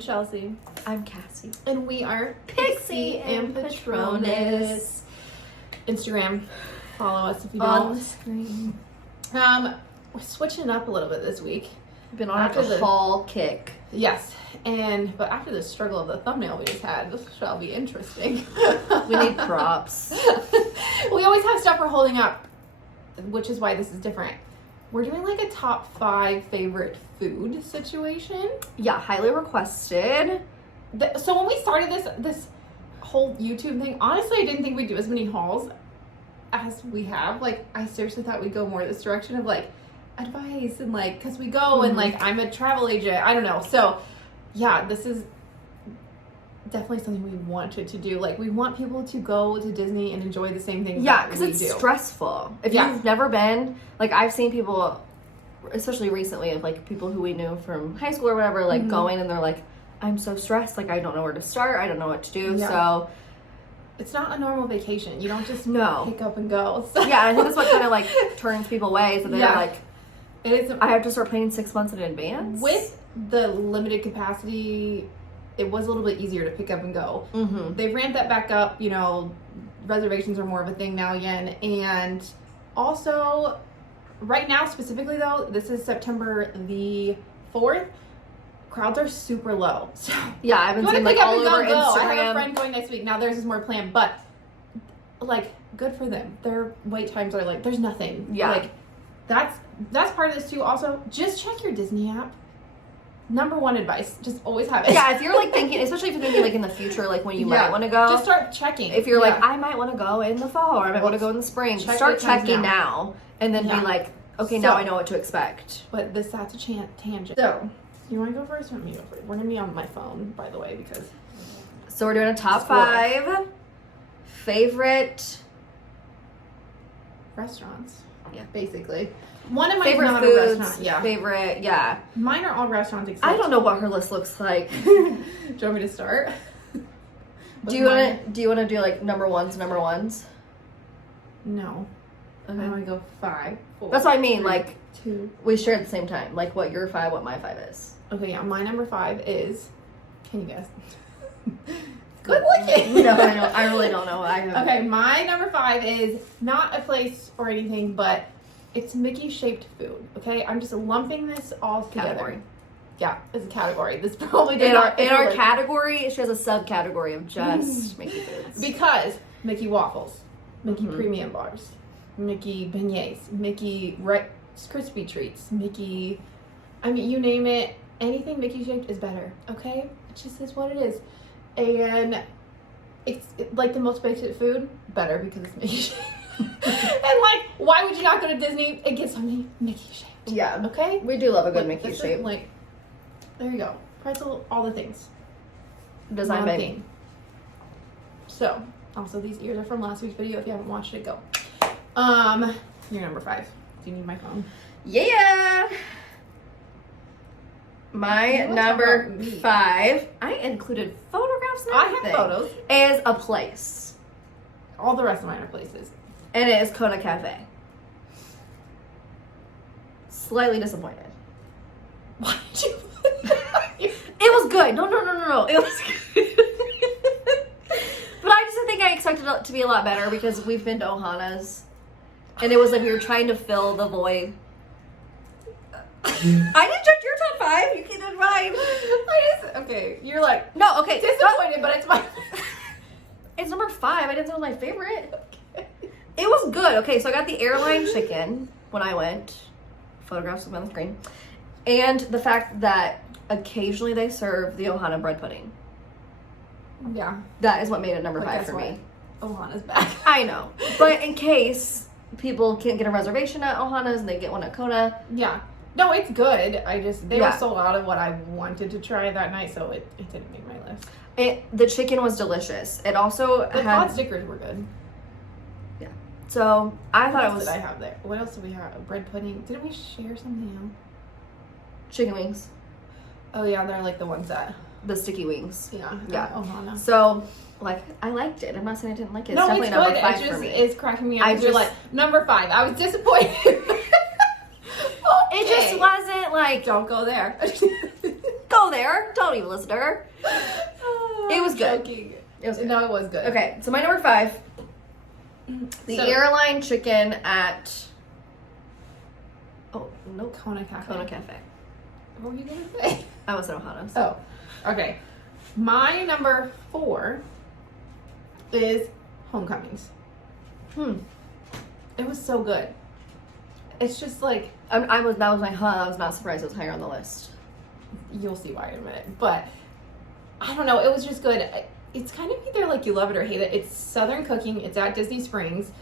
I'm Chelsea. I'm Cassie. And we are Pixie and Patronus. Instagram. Follow us if you On don't. the screen. We're switching up a little bit this week. We've been on a haul kick. Yes. But after the struggle of the thumbnail we just had, this shall be interesting. We need props. We always have stuff we're holding up, which is why this is different. We're doing like a top 5 favorite food situation. Yeah, highly requested. So when we started this whole YouTube thing, honestly, I didn't think we'd do as many hauls as we have. Like, I seriously thought we'd go more this direction of like advice and like, because we go and like I'm a travel agent. I don't know. So yeah, this is definitely something we wanted to do. Like, we want people to go to Disney and enjoy the same things. Yeah, because it's stressful. If you've never been, like, I've seen people, especially recently, of like people who we knew from high school or whatever, like going and they're like, I'm so stressed. Like, I don't know where to start. I don't know what to do. Yeah. So it's not a normal vacation. You don't just pick up and go. So. Yeah, I think that's what kind of like turns people away. So they're like, it is. I have to start planning 6 months in advance. With the limited capacity, it was a little bit easier to pick up and go. Mm-hmm. They ramped that back up. You know, reservations are more of a thing now again. And also, right now specifically though, this is September the 4th. Crowds are super low. So yeah, I've been seeing like all over Instagram. I have a friend going next week. Now theirs is more planned, but like, good for them. Their wait times are like, there's nothing. Yeah. Like, that's part of this too. Also, just check your Disney app. Number one advice, just always have it. Yeah, if you're like thinking, especially if you're thinking like in the future, like when you might want to go. Just start checking. If you're like, I might want to go in the fall or I might want to go in the spring. Start checking now. And then be like, okay, now I know what to expect. But that's a tangent. So, you want to go first or want me to go first? We're going to be on my phone, by the way, because... So we're doing a top 5 favorite... restaurants. Yeah. Basically. One of my favorite not foods, a restaurant. Yeah. Favorite, yeah. Mine are all restaurants except... I don't know what her list looks like. Do you want me to start? Do you want to do like number ones? No. Okay. I want to go 5, 4. That's what I mean. 3, like 2. We share at the same time. Like what your 5, what my 5 is. Okay, yeah. My number 5 is. Can you guess? Good looking. No, I know. I really don't know. Okay, my number 5 is not a place or anything, but it's Mickey-shaped food. Okay, I'm just lumping this all together. Category. Yeah, it's a category. This probably in our category. She has a subcategory of just Mickey foods because Mickey waffles, Mickey premium bars, Mickey beignets, Mickey crispy treats, Mickey. I mean, you name it. Anything Mickey-shaped is better. Okay, it just is what it is. And it's like the most basic food, better because it's Mickey-shaped. And like, why would you not go to Disney and get something Mickey-shaped? Yeah. Okay? We do love a good Mickey shape. Like, there you go. Pretzel, all the things. Design baby. So, also these ears are from last week's video. If you haven't watched it, go. You're number 5. Do you need my phone? Yeah. My number 5, I included photographs and everything. I have photos. Is a place. All the rest of mine are places. And it is Kona Cafe. Slightly disappointed. Why did you? It was good. No. It was good. But I just think I expected it to be a lot better because we've been to Ohana's. And it was like we were trying to fill the void. I didn't judge your top 5. You can mine. Okay, you're like, no, okay. Disappointed, but it's my... It's number 5. I didn't say it was my favorite. Okay. It was good. Okay, so I got the airline chicken when I went. Photographs of me on the screen. And the fact that occasionally they serve the Ohana bread pudding. Yeah. That is what made it number 5 for me. Ohana's back. I know. But in case people can't get a reservation at Ohana's and they get one at Kona. Yeah. No, it's good. They were sold out of what I wanted to try that night, so it didn't make my list. The chicken was delicious. It also the hot stickers were good. Yeah. So I thought it was. What else did I have there? What else did we have? Bread pudding. Didn't we share something else? Chicken wings. Oh yeah, they're like the ones that. The sticky wings. Yeah. Ohana. So, like, I liked it. I'm not saying I didn't like it. It's definitely it's number good. 5 for me. It's cracking me up. You're like, number 5. I was disappointed. Okay. It just wasn't like... Don't go there. Go go there. Don't even listen to her. It was good. Joking. It was good. No, it was good. Okay, so my number 5. The airline chicken at... Oh, nope. Kona Cafe. Kona Cafe. What were you going to say? I was at Ohana. Oh, okay. My number 4 is Homecomings. It was so good. It's just like... I was not surprised it was higher on the list. You'll see why in a minute. But, I don't know. It was just good. It's kind of either like you love it or hate it. It's Southern cooking. It's at Disney Springs.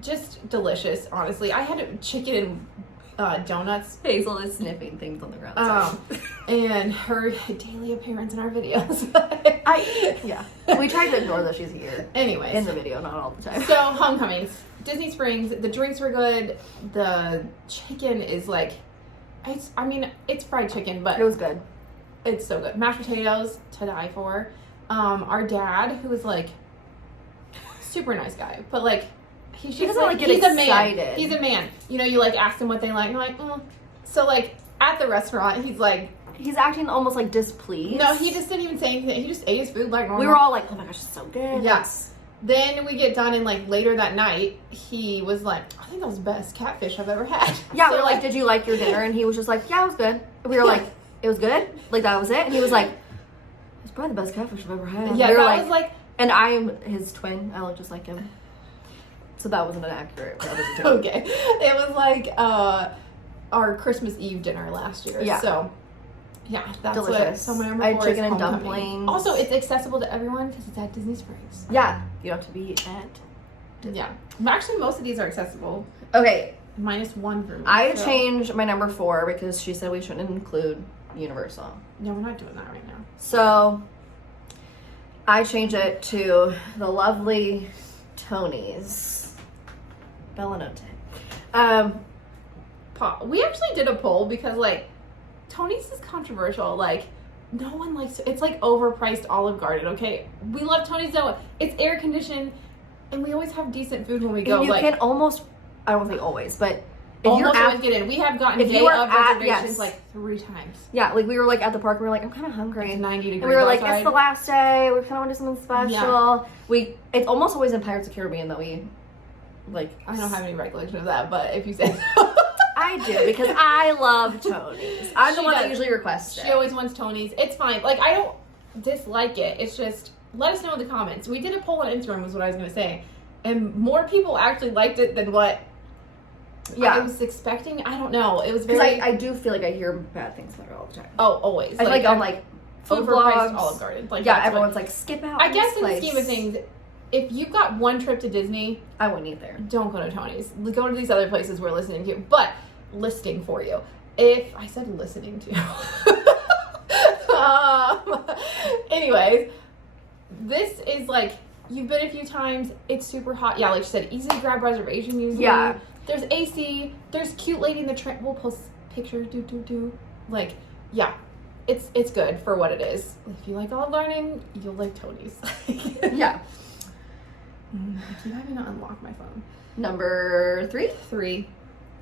Just delicious, honestly. I had chicken and donuts. Hazel is sniffing things on the ground. And her daily appearance in our videos. We tried to ignore that she's here. Anyways. In the video, not all the time. So, Homecomings. Disney Springs. The drinks were good. The chicken is like... It's fried chicken, but... It was good. It's so good. Mashed potatoes to die for. Our dad, who is like super nice guy, but like he doesn't like get excited. A man. He's a man. You know, you like ask him what they like, and you're like, So like at the restaurant, he's acting almost like displeased. No, he just didn't even say anything. He just ate his food like normal. We were all like, oh my gosh, it's so good. Yes. Then we get done, and like later that night, he was like, I think that was the best catfish I've ever had. Yeah, so, we were like, did you like your dinner? And he was just like, yeah, it was good. And we were like, it was good? Like, that was it? And he was like, it's probably the best catfish I've ever had. Yeah, we were that was like... And I am his twin. I look just like him. So that wasn't an accurate representation. Okay. It was like our Christmas Eve dinner last year. Yeah. So, yeah, that's delicious. So my number 4 I had chicken is and Homecoming. dumplings. Also, it's accessible to everyone because it's at Disney Springs. Yeah. You don't have to be at... Yeah. Actually, most of these are accessible. Okay. -1 for me. I changed my number 4 because she said we shouldn't include Universal. No, we're not doing that right now. So I changed it to the lovely Tony's. Bellanote. We actually did a poll because like Tony's is controversial. Like no one likes it. It's like overpriced Olive Garden, okay? We love Tony's though. It's air conditioned and we always have decent food when we go. And you can almost, I don't think always, but if almost always get in. We have gotten day of reservations like 3 times. Yeah, like we were like at the park and we were like, I'm kind of hungry. It's 90 degrees and we were like, outside. it's the last day. We kind of want to do something special. Yeah. It's almost always in Pirates of the Caribbean that we like. I don't have any recollection of that, but if you say so. I do because I love Tony's. I'm the one that usually requests it. She always wants Tony's. It's fine. Like I don't dislike it. It's just let us know in the comments. We did a poll on Instagram was what I was gonna say. And more people actually liked it than what I was expecting. I don't know. It was very... Because I do feel like I hear bad things about it all the time. Oh, always. I feel like on like food overpriced blogs. Olive Garden. Like, yeah, everyone's like, skip out. I guess in the scheme of things, if you've got one trip to Disney... I wouldn't eat there. Don't go to Tony's. Go to these other places we're listening to. But, listing for you. If... I said listening to. Anyways, this is like... You've been a few times. It's super hot. Yeah, like you said, easy to grab reservation usually. Yeah. There's AC. There's cute lady in the train. We'll post pictures. Like, yeah. It's good for what it is. If you like Olive Garden, you'll like Tony's. Yeah. I keep having to unlock my phone. Number 3? 3.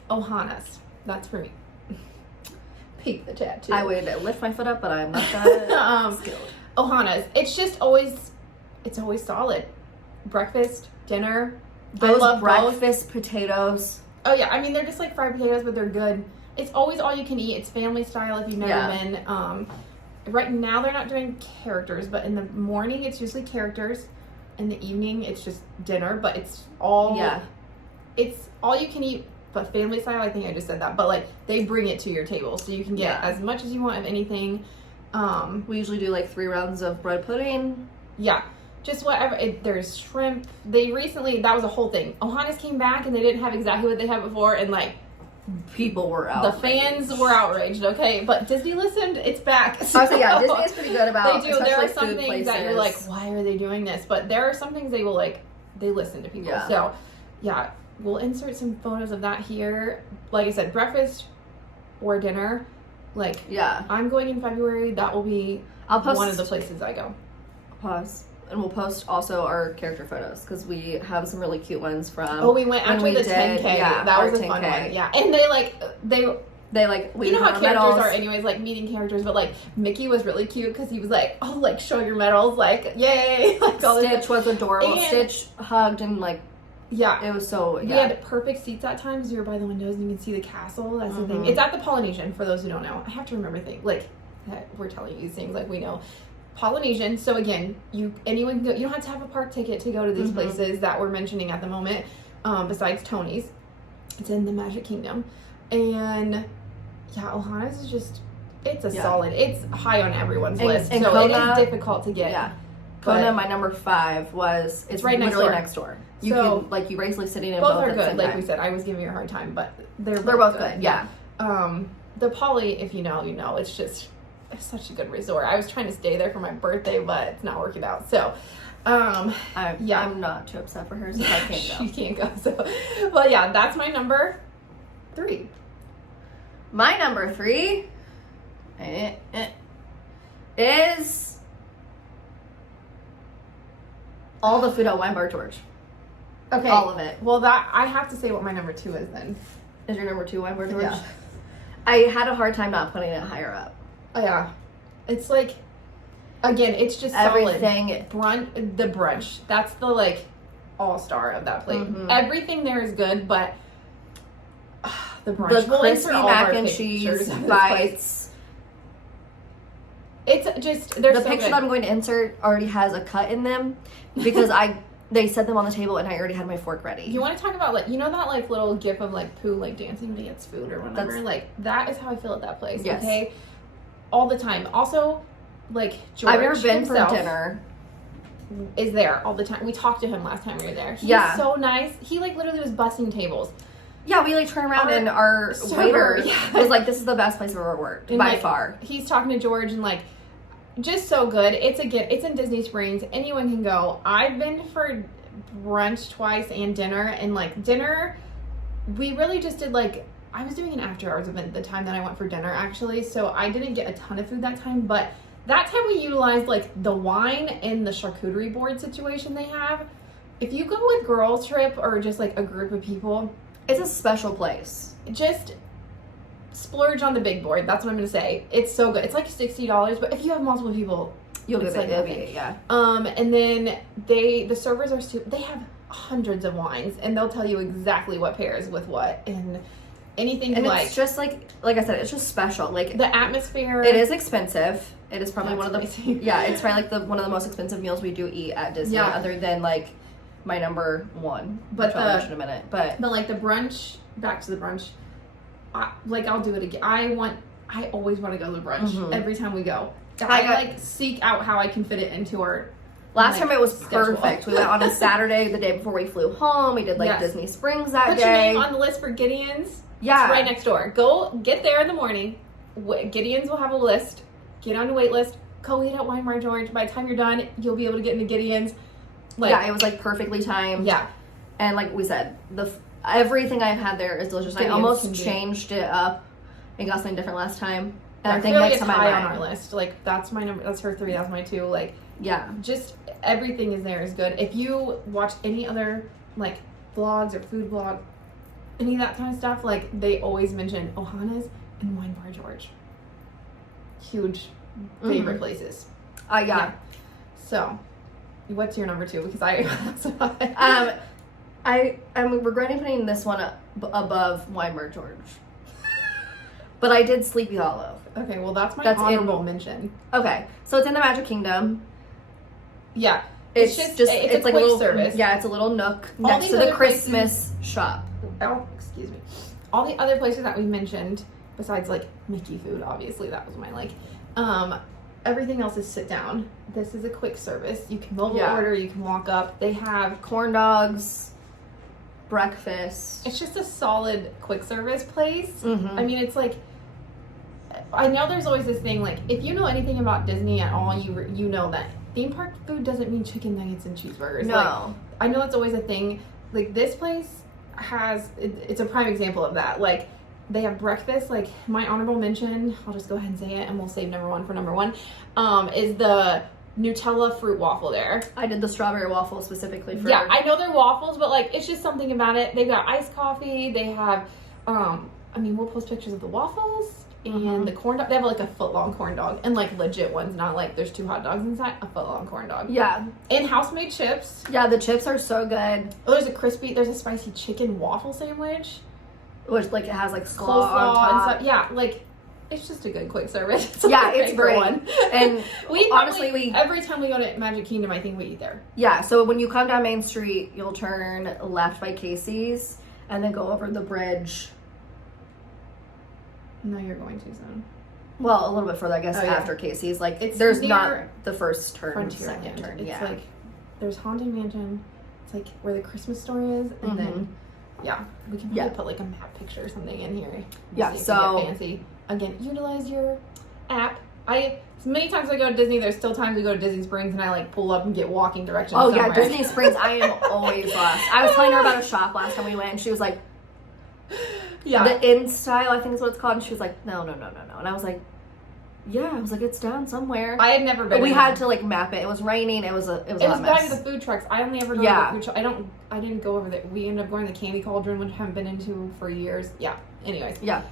Ohana's. That's for me. Peek the tattoo. I would lift my foot up, but I'm not that skilled. Ohana's. It's always solid. Breakfast, dinner. Those I love breakfast potatoes. Oh yeah, I mean they're just like fried potatoes, but they're good. It's always all you can eat. It's family style if you've never been. Right now they're not doing characters, but in the morning it's usually characters. In the evening it's just dinner, but it's all you can eat, but family style. I think I just said that, but like they bring it to your table, so you can get as much as you want of anything. We usually do like 3 rounds of bread pudding. Yeah. Just whatever. There's shrimp. They recently, that was a whole thing. Ohana's came back and they didn't have exactly what they had before, and like people were outraged. The fans were outraged, okay? But Disney listened, it's back. So, yeah, Disney is pretty good about they do. There are some things places that you're like, why are they doing this? But there are some things they will like, they listen to people. Yeah. So, yeah, we'll insert some photos of that here. Like I said, breakfast or dinner. Like, I'm going in February. That will be one of the places I go. Pause. And we'll post also our character photos because we have some really cute ones from. Oh, we went after the 10K. Yeah, that was a fun one. Yeah, and They like you know how characters are anyways, like meeting characters, but like Mickey was really cute because he was like, oh, like show your medals, like yay, like all Stitch this. was adorable. And Stitch hugged and like yeah, it was so we had perfect seats at times. You were by the windows and you can see the castle. That's the thing. It's at the Polynesian for those who don't know. I have to remember things like we're telling you these things like we know. Polynesian. So again, anyone can go. You don't have to have a park ticket to go to these places that we're mentioning at the moment. Besides Tony's, it's in the Magic Kingdom, and yeah, Ohana's is just it's a solid. It's high on everyone's list, and so Kona, it is difficult to get. Yeah, Kona, my number 5 was it's right literally next door. You can like you basically sitting in both are good. Like we said, I was giving you a hard time, but they're both good. Yeah. The Poly, if you know, you know. It's just it's such a good resort. I was trying to stay there for my birthday, but it's not working out. So. I'm not too upset for her since I can't go. She can't go. So, well, yeah, that's my number 3. My number 3 is all the food at Wine Bar George. Okay, all of it. Well, that I have to say what my number 2 is then. Is your number 2 Wine Bar George? Yeah. I had a hard time not putting it higher up. Oh yeah, it's like. Again, it's just everything. The brunch. That's the like all-star of that plate. Everything there is good, but the brunch. The crispy mac and cheese bites. It's just the picture that I'm going to insert already has a cut in them because they set them on the table and I already had my fork ready. You want to talk about like that like little gif of like Pooh like dancing when he gets food or whatever. Like that is how I feel at that place. Yes. Okay, all the time. Also. Like George I've never been for dinner. Is there all the time. We talked to him last time we were there. He's so nice. He like literally was busting tables. Yeah, we like turn around and our waiter was like, "This is the best place I've ever worked by far." He's talking to George and like, just so good. It's in Disney Springs. Anyone can go. I've been for brunch twice and dinner, and like dinner, we really just did like. I was doing an after hours event the time that I went for dinner actually, so I didn't get a ton of food that time, but. That time we utilized like the wine and the charcuterie board situation they have. If you go with girls trip or just like a group of people, it's a special place. Just splurge on the big board. That's what I'm gonna say. It's so good. It's like $60, but if you have multiple people, you'll get it. Yeah. And then the servers are they have hundreds of wines and they'll tell you exactly what pairs with what and anything and you like. It's just like I said, it's just special. Like the atmosphere. It is expensive. It is probably one of the it's probably like one of the most expensive meals we do eat at Disney, other than like my number 1, which I'll mention in a minute. But like the brunch, back to the brunch. I'll do it again. I always want to go to the brunch every time we go. I seek out how I can fit it into our. Last time it was perfect. We went on a Saturday, the day before we flew home. We did Disney Springs that day. Put your name on the list for Gideon's. Yeah, it's right next door. Go get there in the morning. Gideon's will have a list. Get on the wait list. Go eat at Wine Bar George. By the time you're done, you'll be able to get into Gideon's. It was like perfectly timed. Yeah, and like we said, everything I've had there is delicious. I almost changed it up and got something different last time. And I think next time high on our list. Like that's my number. That's her 3. That's my 2. Like just everything is there is good. If you watch any other like vlogs or food vlog, any of that kind of stuff, like they always mention Ohana's and Wine Bar George. Huge favorite places. Yeah. So, what's your number 2? Because I'm regretting putting this one above Wine Bar George, but I did Sleepy Hollow. Okay, well that's my honorable mention. Okay, so it's in the Magic Kingdom. Yeah, it's just it's like a little service. Yeah, it's a little nook next to the Christmas shop. Oh, excuse me. All the other places that we mentioned. Besides, like, Mickey food, obviously, that was my, like, everything else is sit down. This is a quick service. You can mobile order, you can walk up. They have corn dogs, breakfast. It's just a solid quick service place. I mean, it's like, I know there's always this thing, like, if you know anything about Disney at all, you know that theme park food doesn't mean chicken nuggets and cheeseburgers. No. Like, I know it's always a thing. Like, this place it's a prime example of that. Like, they have breakfast. Like, my honorable mention, I'll just go ahead and say it and we'll save number 1 for number 1, is the Nutella fruit waffle there. I did the strawberry waffle specifically for I know they're waffles, but like it's just something about it. They've got iced coffee, they have I mean, we'll post pictures of the waffles and the corn dog. They have like a foot-long corn dog and like legit ones, not like there's 2 hot dogs inside. A foot-long corn dog. Yeah. And house-made chips. Yeah, the chips are so good. Oh, there's a spicy chicken waffle sandwich. Which, like, it has, like, slaw on Coleslaw top. and stuff. Yeah, like, it's just a good quick service. It's great. And we honestly, every time we go to Magic Kingdom, I think we eat there. Yeah, so when you come down Main Street, you'll turn left by Casey's and then go over the bridge. No, you're going too soon. Well, a little bit further, I guess, after Casey's. Like, there's not the first turn, Frontier second Land. turn. It's like, there's Haunted Mansion. It's like where the Christmas store is. And then, we can probably put like a map picture or something in here. So fancy. Again, utilize your app. As many times I go to Disney, there's still times we go to Disney Springs and I like pull up and get walking directions. Oh, somewhere. yeah, Disney Springs, I am always lost. I was telling her about a shop last time we went and she was like, the In Style, I think is what it's called. And she was like, no. And I was like, yeah, I was like, it's down somewhere. I had never been. We had to like map it. It was raining. It was back to the food trucks. I only ever go to the food truck. I didn't go over there. We ended up going to the Candy Cauldron, which I haven't been into for years. Yeah. Anyways. Yeah.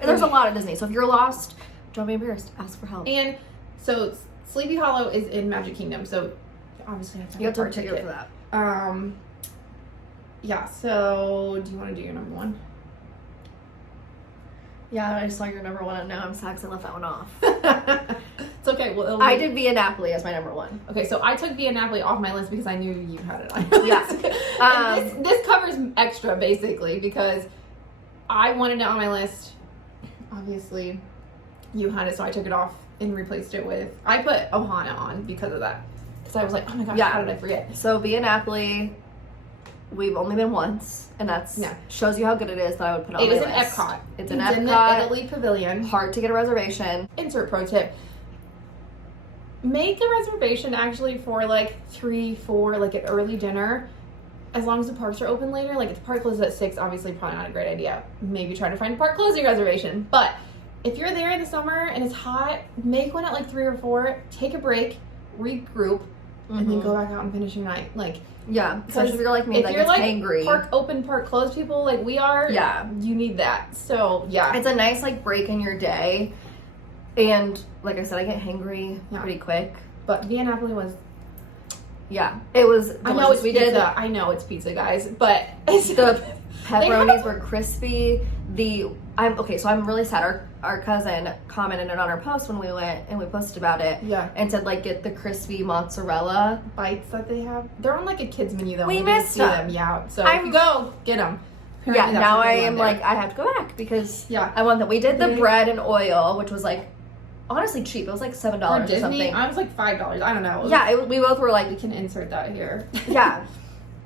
And there's a lot of Disney. So if you're lost, don't be embarrassed. Ask for help. And so Sleepy Hollow is in Magic Kingdom. So obviously you have to have a ticket for that. Yeah. So do you want to do your number 1? Yeah, I saw your number 1 and now I'm sad because I left that one off. It's okay. Well, I did Via Napoli as my number 1. Okay, so I took Via Napoli off my list because I knew you had it on your list. Yeah. This covers extra basically because I wanted it on my list. Obviously, you had it, so I took it off and replaced it with. I put Ohana on because of that. Because I was like, oh my gosh, how did I forget? So Via Napoli, we've only been once, and that's shows you how good it is that I would put on my list. It is in Epcot. It's in the Italy Pavilion. Hard to get a reservation. Insert pro tip. Make a reservation actually for like 3, 4, like an early dinner. As long as the parks are open later. Like if the park closes at 6, obviously probably not a great idea. Maybe try to find a park closing reservation. But if you're there in the summer and it's hot, make one at like 3 or 4. Take a break, regroup, and then go back out and finish your night. Like especially if you're like me, like it's hangry. Park open, park closed people like we are. Yeah, you need that. So it's a nice like break in your day. And like I said, I get hangry pretty quick. But Via Napoli was. Yeah, it was delicious. I know it's pizza. I know it's pizza, guys, but the pepperonis were crispy. So I'm really sad. Our cousin commented on our post when we went and we posted about it. Yeah. And said like get the crispy mozzarella bites that they have. They're on like a kids menu though. We missed them. Yeah. So if you go, get them. Apparently now I am like I have to go back because I want them. We did the bread and oil, which was like honestly cheap. It was like $7 or something. I was like $5. I don't know. We both were like, we can insert that here. Yeah.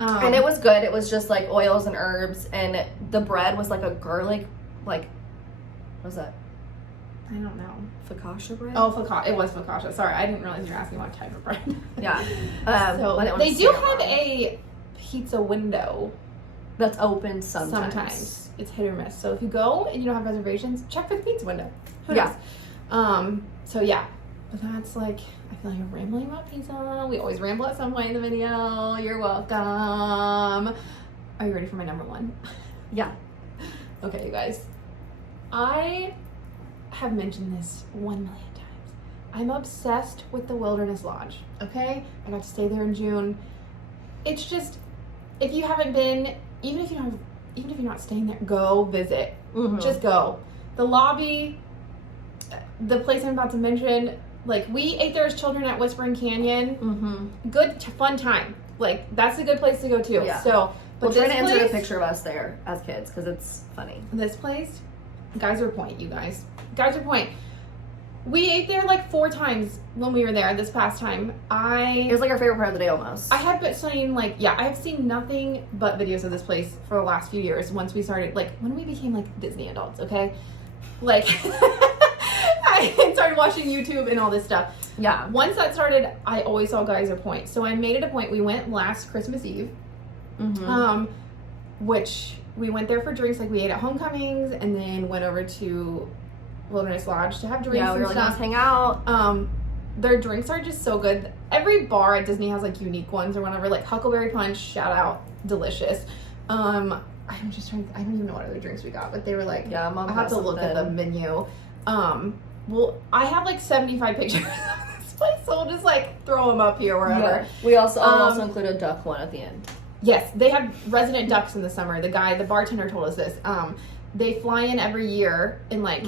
And it was good. It was just like oils and herbs, and the bread was like a garlic, like what was that? I don't know. Focaccia bread? Oh, focaccia. It was focaccia. Sorry, I didn't realize you were asking what type of bread. Yeah. So they do have a pizza window that's open sometimes. It's hit or miss. So if you go and you don't have reservations, check for the pizza window. Who knows? So but that's like I feel like I'm rambling about pizza. We always ramble at some point in the video. You're welcome. Are you ready for my number 1? Yeah. Okay, you guys. I have mentioned this 1 million times. I'm obsessed with the Wilderness Lodge. Okay, I got to stay there in June. It's just if you haven't been, even if you're not staying there, go visit. Just go. The lobby, the place I'm about to mention, like we ate there as children at Whispering Canyon. Good, fun time. Like that's a good place to go too. Yeah. So, but we'll try to insert a picture of us there as kids because it's funny. This place, Geyser Point, you guys. Geyser Point. We ate there like 4 times when we were there this past time. It was like our favorite part of the day almost. I have been saying I have seen nothing but videos of this place for the last few years once we started, like when we became like Disney adults, okay? Like I started watching YouTube and all this stuff. Yeah. Once that started, I always saw Geyser Point. So I made it a point. We went last Christmas Eve. Which we went there for drinks, like we ate at Homecomings and then went over to Wilderness Lodge to have drinks. Yeah, we were gonna hang out. Their drinks are just so good. Every bar at Disney has like unique ones or whatever. Like Huckleberry Punch, shout out, delicious. I'm just trying. I don't even know what other drinks we got, but they were like, yeah, Mom I have to look at the menu. Well, I have like 75 pictures of this place, so we'll just like throw them up here wherever. Yeah. We also include a duck one at the end. Yes, they have resident ducks in the summer. The bartender told us this. They fly in every year and like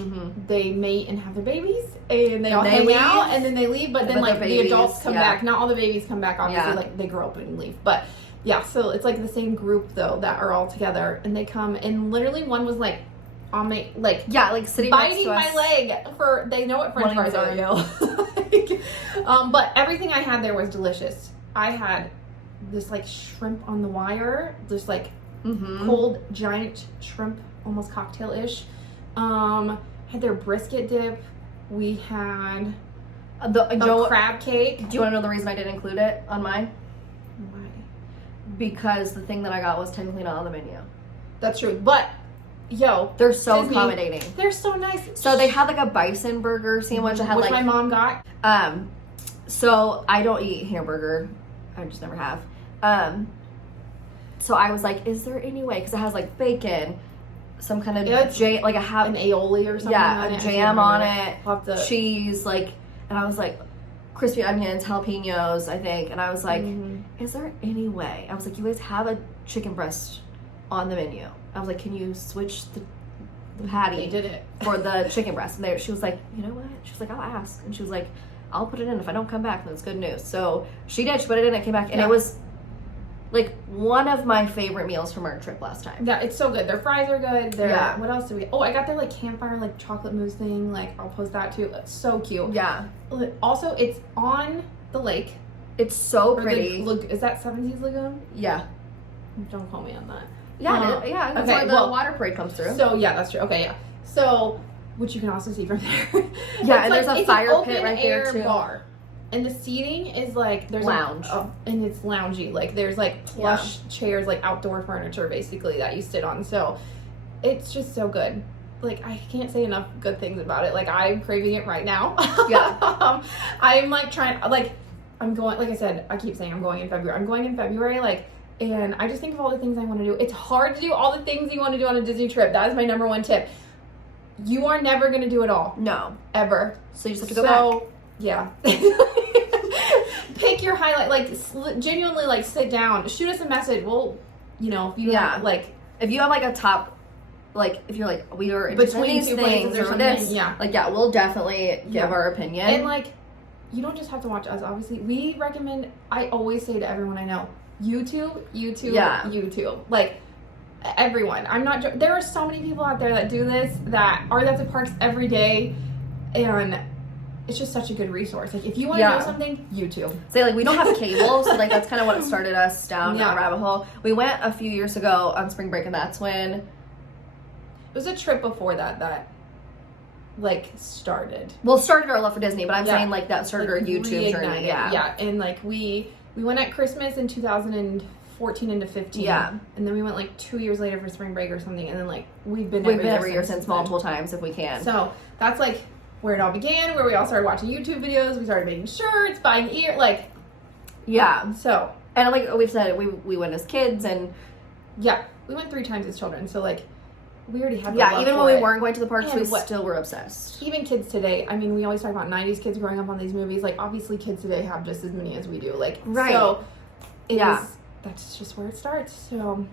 they mate and have their babies and they all hang out and then they leave. But then like the adults come back. Not all the babies come back. Obviously, like they grow up and leave. But yeah, so it's like the same group though that are all together and they come and literally one was like on my like sitting biting next to my leg for they know what French fries are, yo. But everything I had there was delicious. I had this like shrimp on the wire, just like cold giant shrimp, almost cocktail-ish. Had their brisket dip. We had a crab cake. Do you want to know the reason I didn't include it on mine? Why? Because the thing that I got was technically not on the menu. That's true, but yo, they're so Disney, accommodating. They're so nice. So they had like a bison burger sandwich. I had which my mom got. So I don't eat hamburger. I just never have. So I was like, is there any way? Because it has like bacon, some kind of jam, like I have an aioli or something. Yeah, on a it. jam on it, cheese, like, and I was like, crispy onions, jalapenos, I think, and I was like, is there any way? I was like, you guys have a chicken breast on the menu. I was like, can you switch the patty? They did it for the chicken breast, and she was like, you know what? She was like, I'll ask, and she was like, I'll put it in. If I don't come back, then it's good news. So she did. She put it in. It came back, and it was like one of my favorite meals from our trip last time. Yeah, it's so good. Their fries are good. What else do we? Oh, I got their like campfire like chocolate mousse thing. Like I'll post that too. It's so cute. Yeah. Also, it's on the lake. It's so pretty. Is that Seven Seas Lagoon? Yeah. Don't call me on that. Yeah. Yeah. That's where the water parade comes through. So yeah, that's true. Okay, yeah. So, which you can also see from there. Yeah, and there's a fire pit right there too. Bar. And the seating is like there's lounge, and it's loungy. Like there's like plush chairs, like outdoor furniture, basically that you sit on. So it's just so good. Like I can't say enough good things about it. Like I'm craving it right now. Yeah, I'm like trying. Like I'm going. Like I said, I keep saying I'm going in February. I'm going in February. Like, and I just think of all the things I want to do. It's hard to do all the things you want to do on a Disney trip. That is my number one tip. You are never going to do it all. No, ever. So you just have to go back. Yeah. Pick your highlight, like genuinely, like sit down, shoot us a message. Well, you know, if you have, like if you have like a top, like if you're like we are between two things or something, this, we'll definitely give our opinion. And like, you don't just have to watch us. Obviously, we recommend. I always say to everyone I know, YouTube. Like everyone. I'm not. There are so many people out there that do this that are at the parks every day, and it's just such a good resource. Like if you want to know something, YouTube. So like we don't have cable, so like that's kind of what started us down that rabbit hole. We went a few years ago on spring break, and that's when it was a trip before that like started. Well, started our love for Disney, but I'm saying like that started our YouTube journey. Yeah, and like we went at Christmas in 2014 into 15. Yeah, and then we went like 2 years later for spring break or something, and then like we've been every year since multiple times if we can. So that's like where it all began, where we all started watching YouTube videos, we started making shirts, buying so. And like we've said, we went as kids, and we went 3 times as children, so like, we already had even when we weren't going to the parks, we still were obsessed. Even kids today, I mean, we always talk about 90s kids growing up on these movies, like, obviously kids today have just as many as we do, like, so, that's just where it starts, so,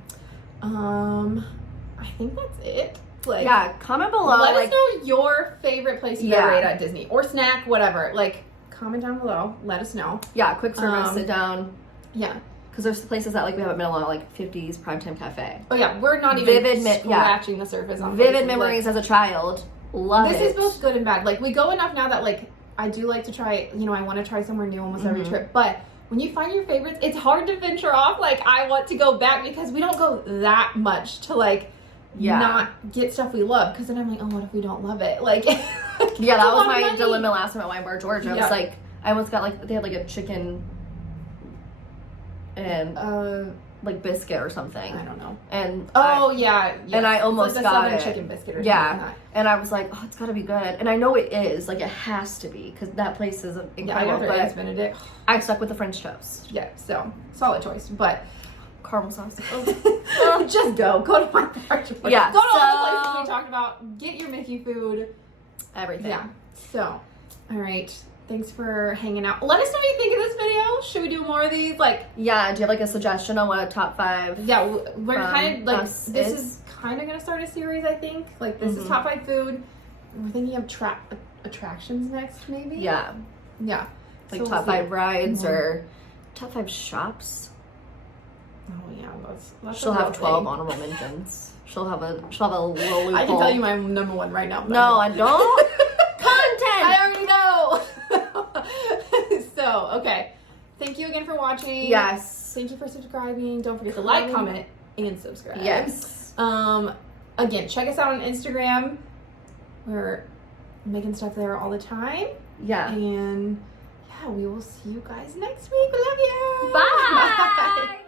I think that's it. Like, comment below. Let us know your favorite place you've ever ate at Disney or snack, whatever. Like, comment down below. Let us know. Yeah, quick service, sit down. Yeah, because there's places that like we haven't been a lot, like 50s Primetime Cafe. Oh yeah, we're not even scratching the surface on vivid memories as a child. Love it. This is both good and bad. Like we go enough now that like I do like to try. You know, I want to try somewhere new almost every trip, but. When you find your favorites, it's hard to venture off. Like, I want to go back because we don't go that much to, like, not get stuff we love. Because then I'm like, oh, what if we don't love it? Like, that was my dilemma last time at Wine Bar Georgia. I was like, I almost got, like, they had, like, a chicken and, like, biscuit or something. I don't know. And and I almost got it. Chicken biscuit or something like that. And I was like, oh, it's gotta be good. And I know it is. Like, it has to be. Because that place is incredible. Yeah, I got their Eggs Benedict. I stuck with the French toast. Yeah, so, solid choice. But, caramel sauce. Just go to my party. Yeah, Go to all the places we talked about. Get your Mickey food. Everything. Yeah. So, all right. Thanks for hanging out. Let us know what you think of this video. Should we do more of these? Like, yeah. Do you have like a suggestion on what a top 5? Yeah, we're kind of like us this is? is kind of gonna start a series. I think like this is top 5 food. We're thinking of attractions next, maybe. Yeah. Yeah. Like So top we'll 5 see. rides or top 5 shops. Oh yeah, that's She'll a have real 12 thing. honorable mentions. She'll have a little loophole. I can tell you my number 1 right now. No, I don't. Content. I already know. So okay, thank you again for watching. Yes. Thank you for subscribing. Don't forget to like, comment, and subscribe. Yes. Again, check us out on Instagram. We're making stuff there all the time. Yeah. And yeah, we will see you guys next week. We love you. Bye.